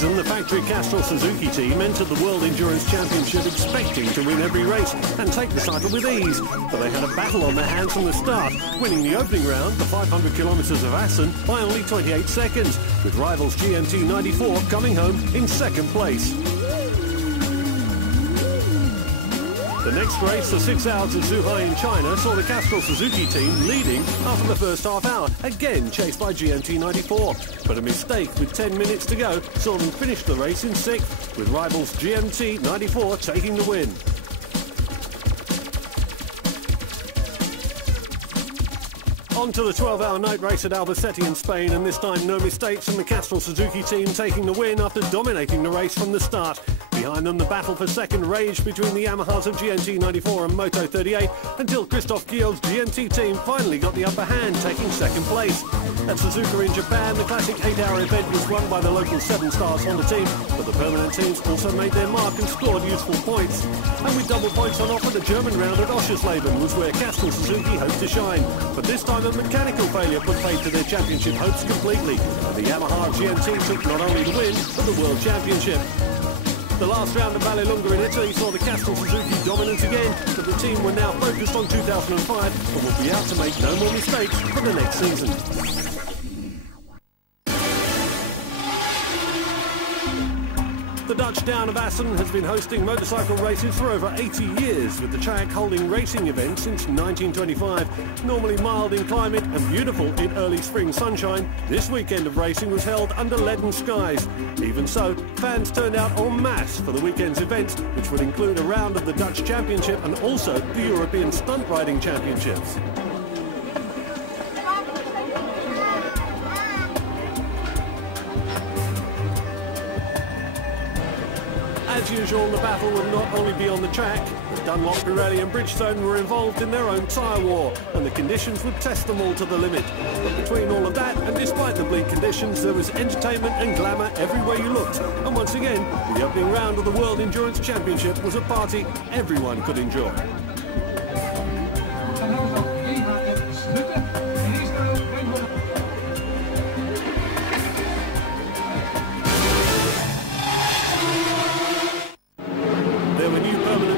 season, the factory Castrol Suzuki team entered the World Endurance Championship expecting to win every race and take the title with ease. But they had a battle on their hands from the start, winning the opening round, the 500 kilometers of Assen, by only 28 seconds, with rivals GMT 94 coming home in second place. The next race, the 6 hours of Zhuhai in China, saw the Castrol Suzuki team leading after the first half hour, again chased by GMT 94. But a mistake with 10 minutes to go saw them finish the race in 6th, with rivals GMT 94 taking the win. On to the 12-hour night race at Albacete in Spain, and this time no mistakes from the Castrol Suzuki team taking the win after dominating the race from the start. Behind them, the battle for second raged between the Yamahas of GMT 94 and Moto 38 until Christoph Gield's GMT team finally got the upper hand, taking second place. At Suzuka in Japan, the classic 8-hour event was won by the local 7-stars Honda team, but the permanent teams also made their mark and scored useful points. And with double points on offer, the German round at Oschersleben was where Castrol Suzuki hoped to shine. But this time a mechanical failure put paid to their championship hopes completely. And the Yamaha GMT took not only the win, but the World Championship. The last round of Vallelunga in Italy saw the Castrol Suzuki dominant again, but the team were now focused on 2005 and will be out to make no more mistakes for the next season. The Dutch town of Assen has been hosting motorcycle races for over 80 years, with the track holding racing events since 1925. Normally mild in climate and beautiful in early spring sunshine, this weekend of racing was held under leaden skies. Even so, fans turned out en masse for the weekend's events, which would include a round of the Dutch Championship and also the European Stunt Riding Championships. As usual, the battle would not only be on the track. Dunlop, Pirelli and Bridgestone were involved in their own tyre war, and the conditions would test them all to the limit. But between all of that, and despite the bleak conditions, there was entertainment and glamour everywhere you looked. And once again, the opening round of the World Endurance Championship was a party everyone could enjoy.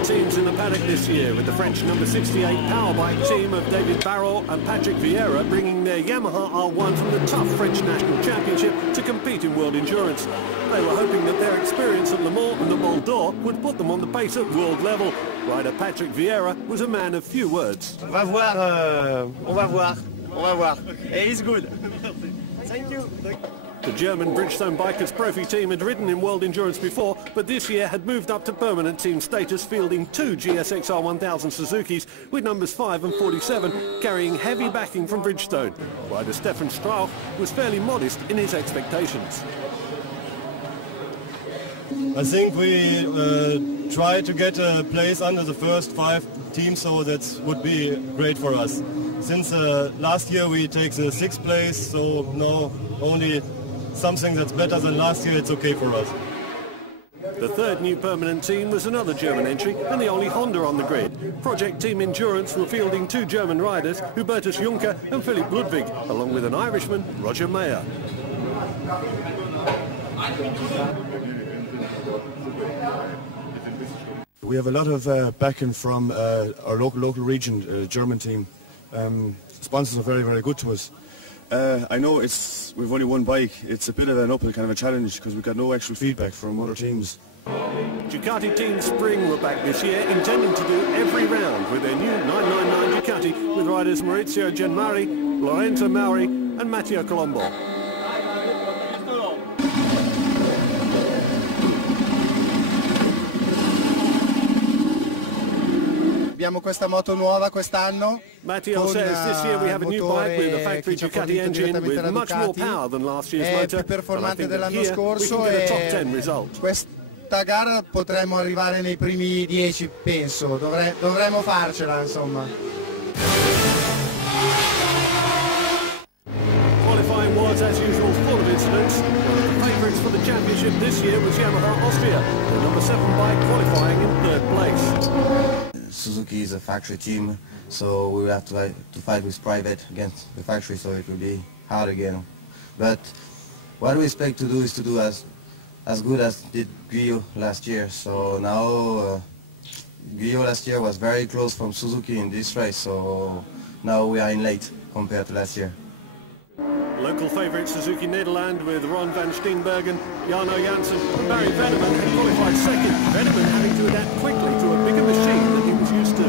Teams in the paddock this year, with the French number 68 powerbike team of David Barrault and Patrick Vieira bringing their Yamaha R1 from the tough French National Championship to compete in World Endurance. They were hoping that their experience at Le Mans and the Mont d'Or would put them on the pace at world level. Rider Patrick Vieira was a man of few words. On va voir. Hey, he's good. Thank you. The German Bridgestone Bikers Profi team had ridden in World Endurance before, but this year had moved up to permanent team status, fielding 2 GSX-R 1000 Suzukis with numbers 5 and 47, carrying heavy backing from Bridgestone. Rider Stefan STRAUCH was fairly modest in his expectations. I think we try to get a place under the first 5 teams, so that would be great for us. Since last year we take the 6th place, so now only something that's better than last year, it's okay for us. The third new permanent team was another German entry and the only Honda on the grid. Projecteam Endurance were fielding 2 German riders, Hubertus Juncker and Philipp Ludwig, along with an Irishman, Roger Mayer. We have a lot of backing from our local region, German team. Sponsors are very, very good to us. I know we've only one bike. It's a bit of an uphill kind of a challenge because we've got no actual feedback from other teams. Ducati Team Spring were back this year, intending to do every round with their new 999 Ducati with riders Maurizio Gianmari, Lorenzo Mauri and Matteo Colombo. Abbiamo questa moto nuova quest'anno. Matteo says this year we have a new bike with a factory Ducati engine with much more power than last year's motor. È più performante dell'anno Here scorso we can get a top e 10 result. questa gara potremmo arrivare nei primi 10, penso. Dovremmo farcela, insomma. Qualifying was, as usual, full of incidents. One of the favourites for the championship this year was Yamaha Austria, the number 7 bike qualifying in 3rd place. Suzuki is a factory team, so we will have to fight with private against the factory, so it will be hard again. But what we expect to do is to do as as good as did Guillaume last year. So now Guillaume last year was very close from Suzuki in this race. So now we are in late compared to last year. Local favourite Suzuki Nederland with Ron van Steenbergen, Jarno Janssen and Barry VENEMAN had qualified second. VENEMAN having to adapt quickly to a bigger machine than he was used to.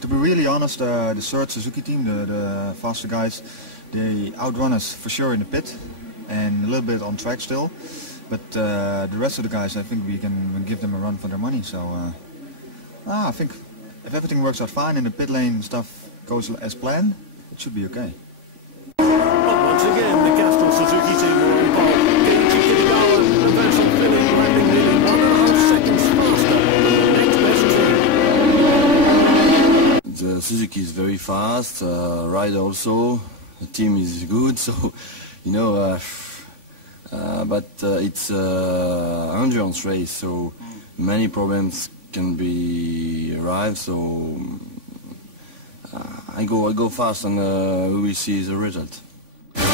To be really honest, the third Suzuki team, the faster guys, they outrun us for sure in the pit and a little bit on track still. But the rest of the guys, I think we can give them a run for their money. So I think if everything works out fine and the pit lane stuff goes as planned, it should be okay. But once again, the Castrol Suzuki team were on pole. KEIICHI, KITAGAWA and VINCENT landing nearly 1.5 seconds faster than the next best team. The Suzuki is very fast, rider also, the team is good, so, you know, but it's an endurance race, so many problems can be arrived, so I go fast and we will see the result. The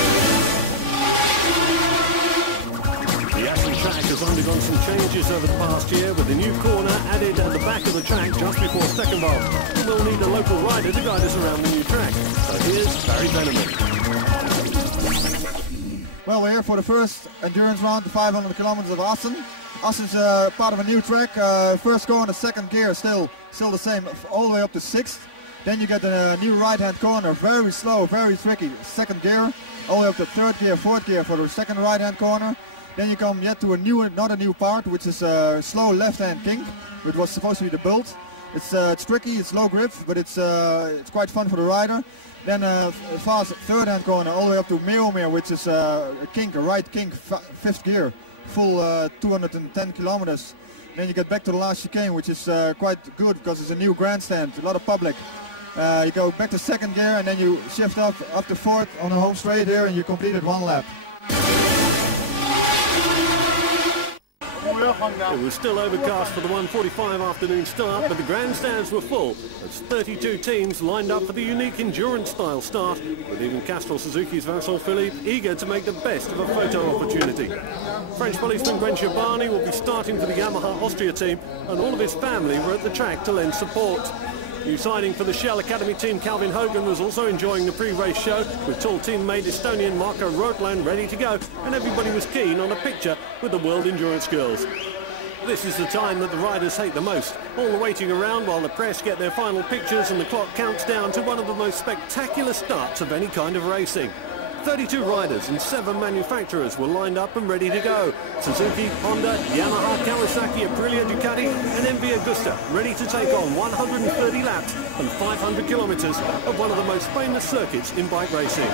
Assen track has undergone some changes over the past year with a new corner added at the back of the track just before Stekenwald. We'll need a local rider to guide us around the new track. So here's Barry VENEMAN. Well, we're here for the first endurance round, the 500 kilometers of Assen. Assen's part of a new track. First corner, second gear, still the same, all the way up to 6th. Then you get a new right-hand corner, very slow, very tricky, second gear, all the way up to 3rd gear, 4th gear for the second right-hand corner. Then you come yet to another new part, which is a slow left-hand kink, which was supposed to be the bult. It's tricky, it's low grip, but it's quite fun for the rider. Then a fast 3rd-hand corner, all the way up to Meomere, which is a kink, a right kink, 5th gear, full 210 kilometers. Then you get back to the last chicane, which is quite good because it's a new grandstand, a lot of public. You go back to 2nd gear and then you shift up to 4th on the home straight here and you completed 1 lap. It was still overcast for the 1:45 afternoon start, but the grandstands were full as 32 teams lined up for the unique endurance-style start, with even Castrol Suzuki's Vincent Philippe eager to make the best of a photo opportunity. French policeman GWEN will be starting for the Yamaha Austria team, and all of his family were at the track to lend support. New signing for the Shell Academy team, Calvin Hogan, was also enjoying the pre-race show, with tall teammate Estonian Marco Rootland ready to go, and everybody was keen on a picture with the World Endurance Girls. This is the time that the riders hate the most, all the waiting around while the press get their final pictures and the clock counts down to one of the most spectacular starts of any kind of racing. 32 riders and 7 manufacturers were lined up and ready to go. Suzuki, Honda, Yamaha, Kawasaki, Aprilia, Ducati and MV Agusta ready to take on 130 laps and 500 kilometers of one of the most famous circuits in bike racing.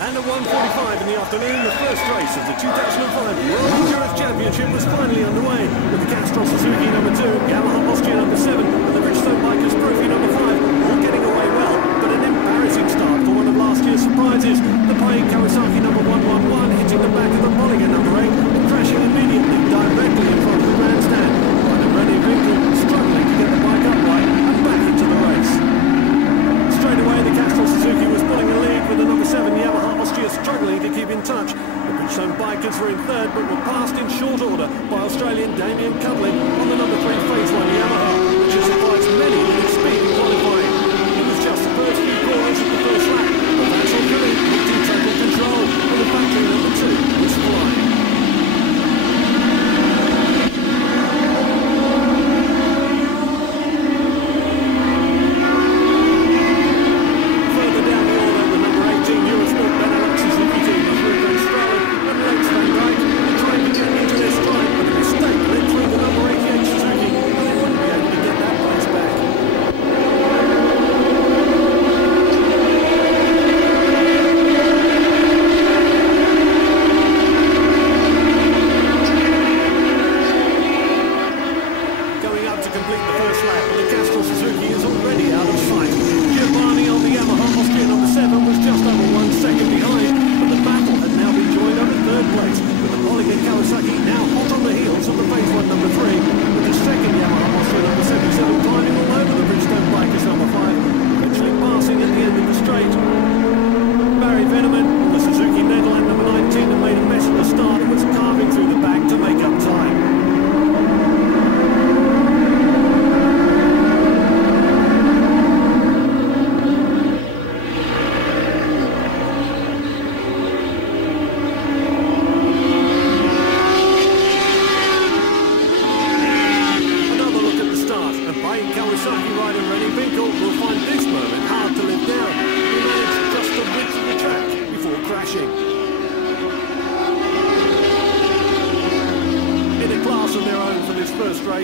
And at 1:45 in the afternoon, the first race of the 2005 World Endurance Championship was finally underway, with the Castrol Suzuki number 2, Yamaha Austria number 7 and the Bridgestone Bikers Trophy number 5 all getting away well, but an embarrassing start for one of last year's surprises. The playing Kawasaki number 111 hitting the back of the Bollinger number 8 and crashing immediately directly in front of the grandstand, while the René Winkel struggling to get the bike upright and back into the race. Straight away, the Castrol Suzuki was pulling the lead with the number 7 Yamaha Austria struggling to keep in touch. The Bridgestone Bikers were in 3rd but were passed in short order by Australian Damien Cudlin on the number 3 Phase 1 Yamaha, which has surprised many with its speed in qualifying. It was just the first few corners of the first lap, but Vincent Philippe looked in total control, and the factory number 2 was flying.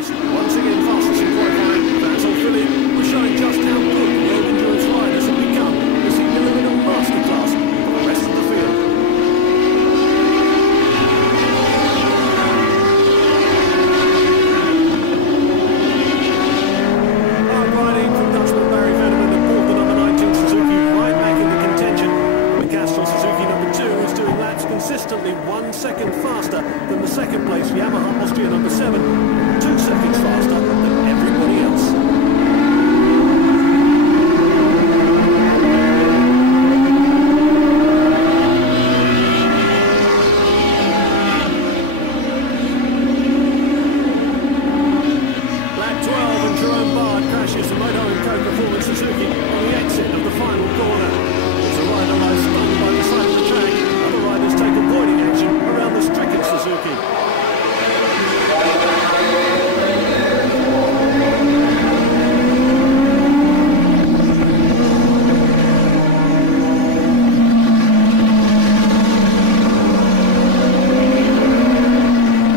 race. Once again fastest in qualifying. Philippe was showing just how good world endurance riders have become as he delivered a masterclass for the rest of the field. Hard riding from Dutchman Barry Veneman and pulled the number 19 Suzuki right back into contention. The Castrol Suzuki number 2 is doing laps consistently 1 second faster than the second place Yamaha Austria number 7, 2 seconds faster than everybody else. Suzuki on the exit of the final corner. As a rider lies stunned by the side of the track, other riders take avoiding action around the stricken Suzuki.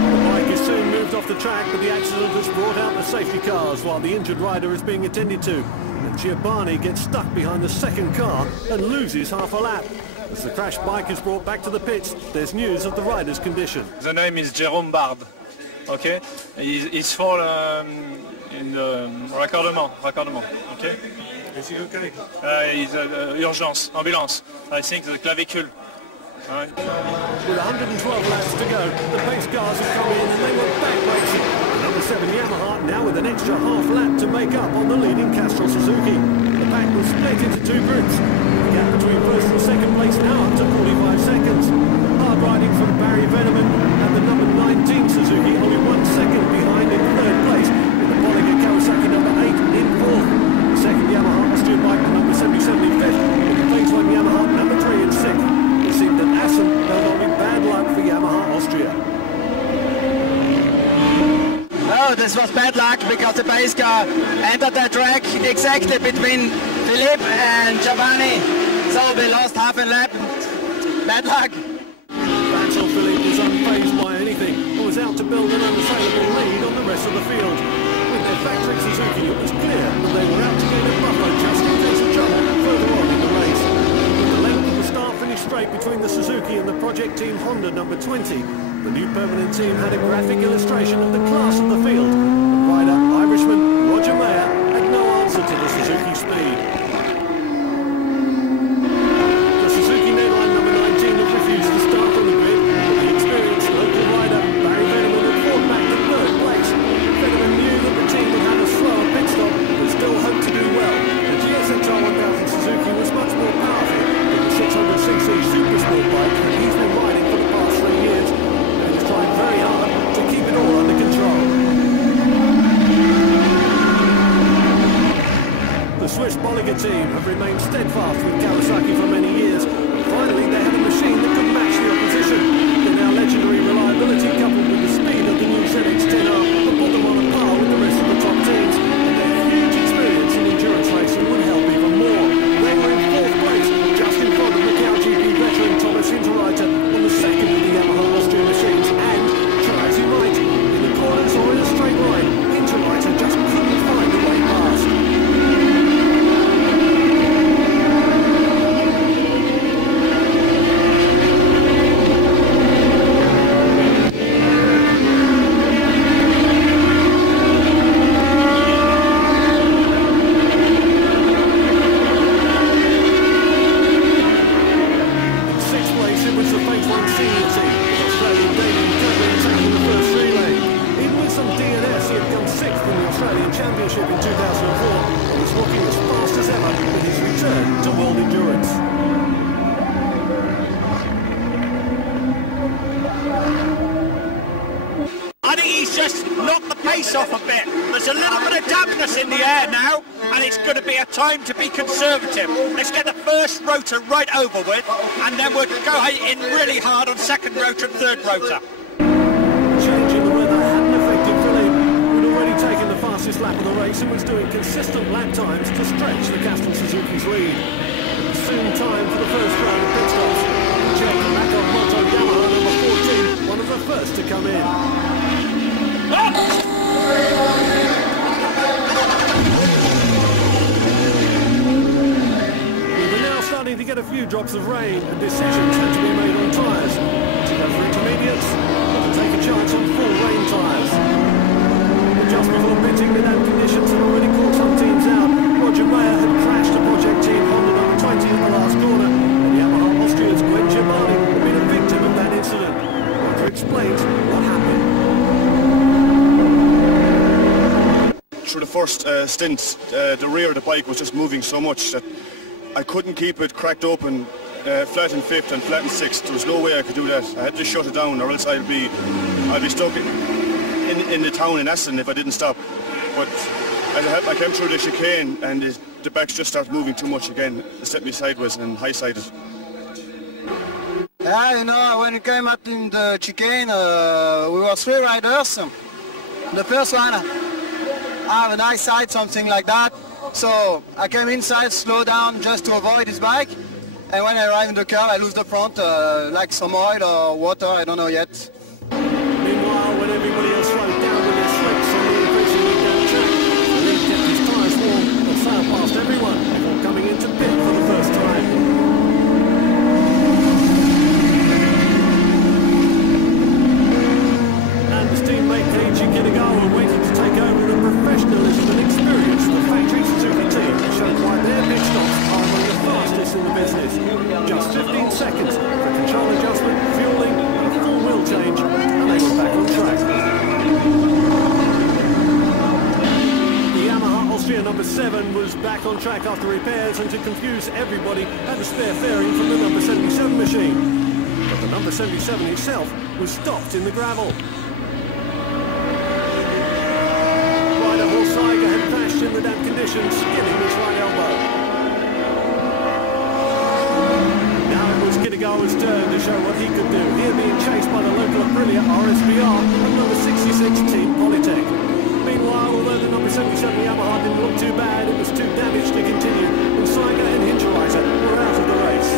The bike is soon moved off the track, but the accident has brought out the safety cars while the injured rider is being attended to. GIABBANI gets stuck behind the second car and loses half a lap. As the crashed bike is brought back to the pits, there's news of the rider's condition. The name is Jerome Bard. Okay, he's fall in the raccordement. Okay. Is he okay? He's urgence, ambulance. I think the clavicule. With 112 laps to go, the pace cars have come in and they were back racing. Number 7 Yamaha now with an extra half lap to make up on the leading Castrol Suzuki. The pack was split into 2 groups. The gap between first and second place now up to 45 seconds. Hard riding from Barry Veneman and the number 19 Suzuki only 1 second behind in third place, with the Bollinger Kawasaki number 8 in fourth. The second Yamaha Austrian bike number 77 in fifth, with the phase 1 Yamaha number 3 in sixth. It seemed that Assen held on in bad luck for Yamaha Austria. Oh, this was bad luck because the pace car entered the track exactly between Philippe and GIABBANI. So we lost half a lap. Bad luck. Philippe was unfazed by anything and was out to build an unassailable lead on the rest of the field. With their factory Suzuki, it was clear that they were out to gain a buffer just in case of trouble further on in the race. With the length of the start finish straight between the Suzuki and the Projecteam Honda number 20, the new permanent team had a graphic illustration of the class of the field. The rider, Irishman Roger MAHER, had no answer to the Suzuki speed. The Suzuki Nederland number 19 had refused to start on the grid, but the experienced local rider, Barry Veneman, had fought back to third place. Veneman knew that the team would have a slower pit stop, but still hoped to do well. The GSXR 1000 Suzuki was much more powerful than the 600cc Super Sport bike that he's been riding for the past 3 years. Trying very hard to keep it all under control. The Swiss Bollinger team have remained steadfast with Kawasaki for many years. Finally, they had a machine that could match the opposition. Their now legendary reliability, coupled with the speed of the new ZX-10R, have put them on a par with the rest of the top teams. And their huge experience in endurance racing would help even more. They were in 4th place, just in front of the GP veteran Thomas Hinterreiter on the second of the Yamaha Austrian machines. And, try as he might, in the corners or in a straight line, Hinterreiter just couldn't find a way past. To be conservative. Let's get the first rotor right over with, and then we'll go in really hard on second rotor and third rotor. Changing the weather hadn't affected Philippe, who'd already taken the fastest lap of the race and was doing consistent lap times to stretch the Castrol Suzuki's lead. It was soon time for the first round of pit stops. Check the back of Motto Yamaha number 14, one of the first to come in. drops of rain and decisions had to be made on tyres. To go for intermediates or to take a chance on full rain tyres. But just before pitting, the damp conditions had already caught some teams out. MAHER had crashed a Projecteam Honda number 20 in the last corner, and Yamaha Austria's GWEN had been a victim of that incident. Roger explains what happened. Through the first stint, the rear of the bike was just moving so much that I couldn't keep it cracked open flat in fifth and flat in sixth. There was no way I could do that. I had to shut it down, or else I'd be stuck in the town in Assen if I didn't stop. But I came through the chicane and the backs just started moving too much again. It set me sideways and high-sided. Yeah, you know, when we came up in the chicane, we were three riders. The first one, I have a nice side, something like that. So I came inside, slow down just to avoid his bike. And when I arrived in the curve, I lose the front, like some oil or water, I don't know yet. Meanwhile, when everybody else slowed down with their slicks on the increasingly down track, he kept his tyres warm and sailed past everyone before coming into pit for the first time. And his teammate KEIICHI waiting to take over the professionalism and experience of the factory Suzuki team, showed why their pit stops are among the fastest in the business. Just 15 seconds for control adjustment, fueling, and a full wheel change, and they were back on track. The Yamaha Austria number 7 was back on track after repairs, and to confuse everybody, had a spare fairing from the number 77 machine. But the number 77 itself was stopped in the gravel. Had crashed in the damp conditions, skidding his right elbow. Now it was Kitagawa's turn to show what he could do, here being chased by the local Aprilia RSVR and number 66 Team Polytech. Meanwhile, although the number 77 Yamaha didn't look too bad, it was too damaged to continue, and Saiga and Hinterreiter were out of the race.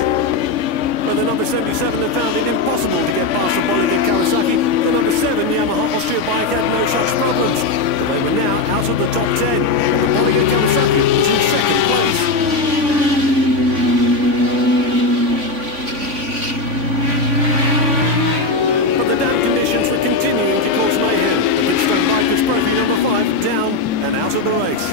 But the number 77 had found it impossible to get past the Bollinger Kawasaki. The number 7 Yamaha Austria bike had no such problems. They were now out of the top 10, and the Bollinger Kawasaki was in second place. But the damp conditions were continuing to cause mayhem. The Bridgestone bike was Trophy number 5 down and out of the race.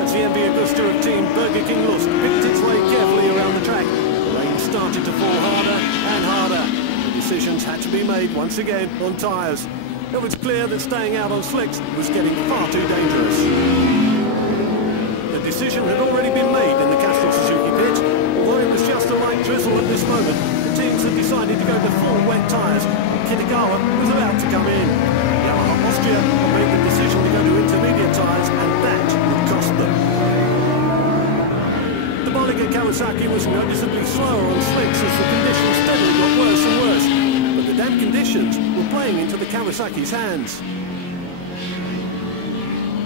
As the MV Augusta of Team Burger King Lust picked its way carefully around the track, the rain started to fall harder and harder. The decisions had to be made once again on tyres. It was clear that staying out on slicks was getting far too dangerous. The decision had already been made in the Castrol Suzuki pit. Although it was just a light drizzle at this moment, the teams had decided to go to full wet tyres. Kitagawa was about to come in. Yamaha Austria had made the decision to go to intermediate tyres, and that would cost them. The Bollinger Kawasaki was noticeably slower on slicks as the conditions steadily got worse and worse. But the damp conditions were playing into the Kawasaki's hands.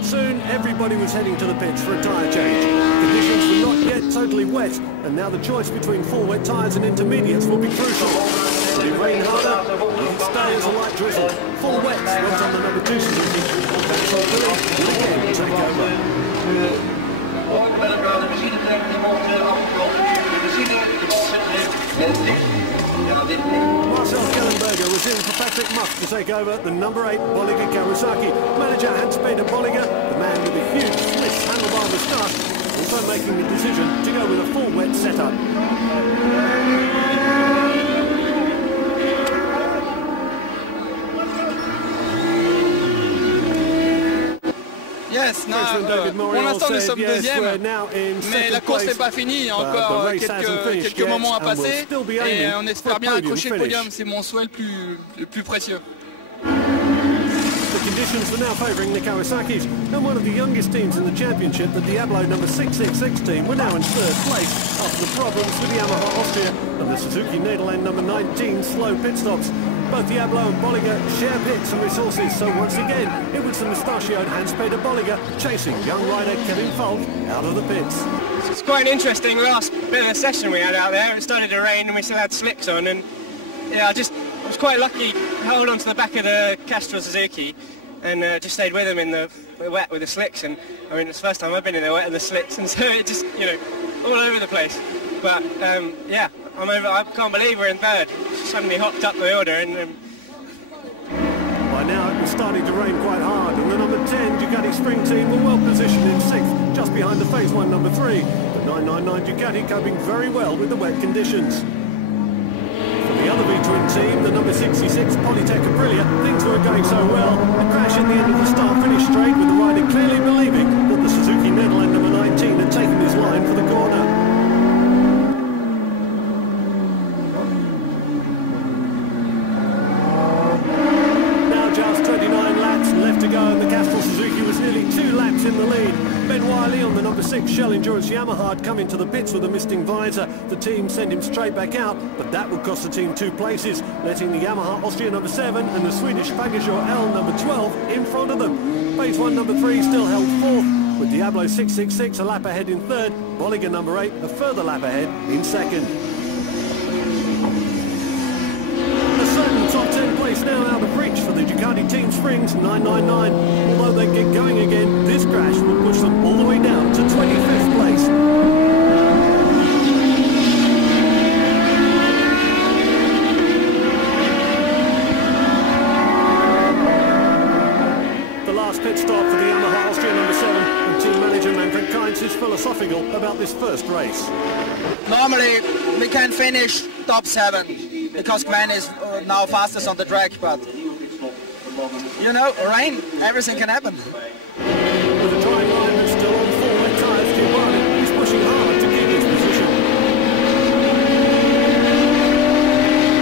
Soon everybody was heading to the pits for a tyre change. Conditions were not yet totally wet, and now the choice between full wet tyres and intermediates will be crucial. Will it rain harder? Will it stay as a light drizzle? Full wets went on the number 2 Suzuki. That's all will again take over. Marcel KELLENBERG was in for Patrick Muff to take over the number 8 Bollinger Kawasaki. Manager Hans-Peter Bollinger, the man with the huge Swiss handlebar moustache, also making the decision to go with a full wet setup. Yes, pour l'instant nous sommes deuxième, mais la course n'est pas finie, il y a encore quelques moments à passer et on espère bien accrocher le podium, c'est mon souhait le plus précieux. The conditions were now favouring the Kawasaki's, and one of the youngest teams in the championship, the Diablo number 666 team, were now in third place after the problems with the Yamaha Austria and the Suzuki Nederland number 19 slow pit stops. Both Diablo and Bollinger share pits and resources, so once again it was the mustachioed Hans-Peter Bollinger chasing young rider Kevin Falk out of the pits. It's quite an interesting last bit of a session we had out there. It started to rain and we still had slicks on, and yeah, I was quite lucky to hold on to the back of the Castrol Suzuki, and just stayed with them in the wet with the slicks. And I mean, it's the first time I've been in the wet and the slicks, and so it just, you know, all over the place. But yeah, I can't believe we're in third. Suddenly hopped up the order, and by now it was starting to rain quite hard, and the number 10 Ducati Spring team were well positioned in 6th, just behind the Phase 1 number 3. The 999 Ducati coping very well with the wet conditions. For the other V-twin team, the number 66 Polytech Aprilia, things weren't going so well. A crash at the end of the start finished straight, with the rider clearly believing that the Suzuki Nederland number 19 had taken his line for the corner. Left to go, and the Castrol Suzuki was nearly 2 laps in the lead. Ben Wiley on the number 6 Shell Endurance Yamaha had come into the pits with a misting visor. The team sent him straight back out, but that would cost the team 2 places, letting the Yamaha Austria number 7 and the Swedish Peugeot L number 12 in front of them. Phase 1 number 3 still held 4th, with Diablo 666 a lap ahead in 3rd, Bollinger number 8 a further lap ahead in 2nd. Top 10 place now out of reach for the Ducati Team Springs 999. Although they get going again, this crash will push them all the way down to 25th place. The last pit stop for the Yamaha Austria number 7, and team manager Manfred Kainz is philosophical about this first race. Normally we can finish top 7. Because GWEN is now fastest on the track, but you know, rain, everything can happen. With a drying line that's still on 4 wet tyres, GIABBANI is pushing hard to keep his position.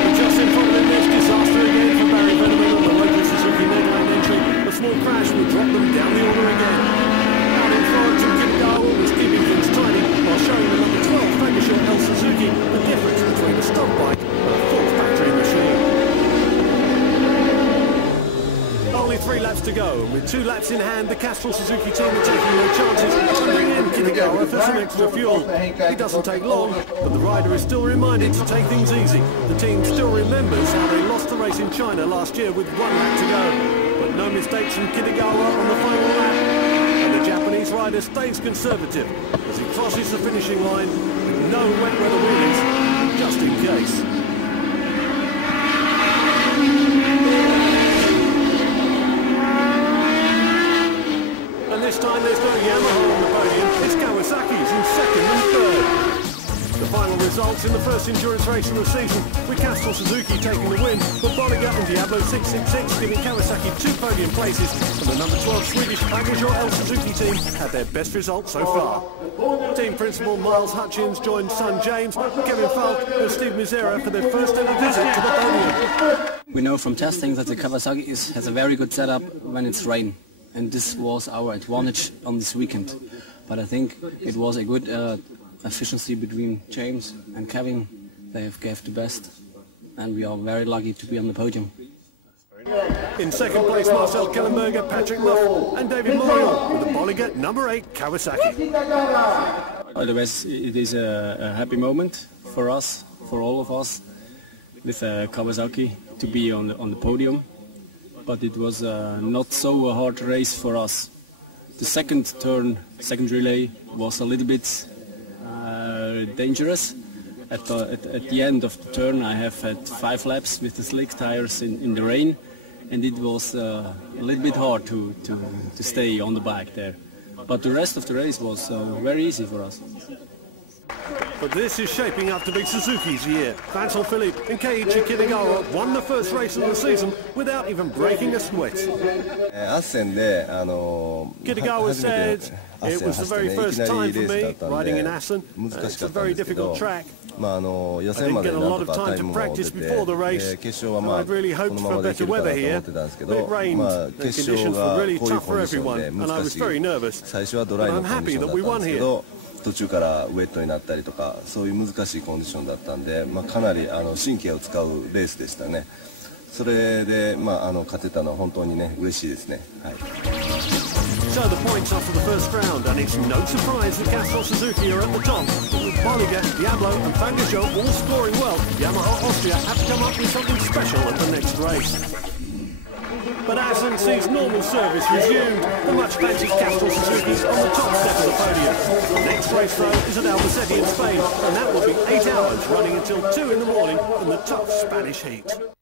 But just in front of him, there's disaster again for VENEMAN on the local Suzuki Nederland entry. A small crash will drop them down the order again. Out in front, KITAGAWA was keeping things tidy while showing the number 12 Peugeot L Suzuki the difference between a stock bike and a full factory machine. Only 3 laps to go, and with 2 laps in hand, the Castrol Suzuki team are taking their chances to bring in KITAGAWA for some extra fuel. It doesn't take long, but the rider is still reminded to take things easy. The team still remembers how they lost the race in China last year with 1 lap to go, but no mistakes from KITAGAWA on the final lap. And the Japanese rider stays conservative as he crosses the finishing line with no wet weather wheelies, just in case. And this time there's no Yamaha on the podium, it's Kawasaki's in 2nd and 3rd. The final results in the first endurance race of the season, with Castrol Suzuki taking the win, but Bollinger and Diablo 666 giving Kawasaki 2 podium places, and the number 12 Swedish Peugeot L Suzuki team had their best result so far. Team principal Miles Hutchins joined son James, Kevin Falk and Steve MIZERA for their first ever visit to the podium. We know from testing that the Kawasaki has a very good setup when it's rain, and this was our advantage on this weekend. But I think it was a good efficiency between James and Kevin. They have gave the best, and we are very lucky to be on the podium. In 2nd place, Marcel Kellenberger, Patrick Muff and David Morrill with the Bollinger number 8 Kawasaki. Otherwise, it is a happy moment for us, for all of us, with Kawasaki to be on the podium. But it was not so a hard race for us. The second relay was a little bit dangerous. At the end of the turn I have had 5 laps with the slick tires in the rain, and it was a little bit hard to stay on the bike there. But the rest of the race was very easy for us. But this is shaping up to be Suzuki's year. VINCENT Philippe and Keiichi Kitagawa won the first race of the season without even breaking a sweat. Kitagawa said, "It was the very first time for me riding in Assen. It's a very difficult track. I didn't get a lot of time to practice before the race. I'd really hoped for better weather here. But it rained, the conditions were really tough for everyone, and I was very nervous. But I'm happy that we won here." 途中からウェットになったりとか、そういう難しいコンディションだったんで、かなり神経を使うレースでしたね。それで勝てたのは本当にね嬉しいですね。はい。So the points after the first round, and it's no surprise that Castrol Suzuki are at the top. With Bollinger, Diablo and Peugeot all scoring well, Yamaha Austria have to come up with something special at the next race. But Assen sees normal service resumed. The much fancied Castrol Suzuki's on the top step of the podium. The next race though is at Albacete in Spain, and that will be 8 hours running until 2 in the morning in the tough Spanish heat.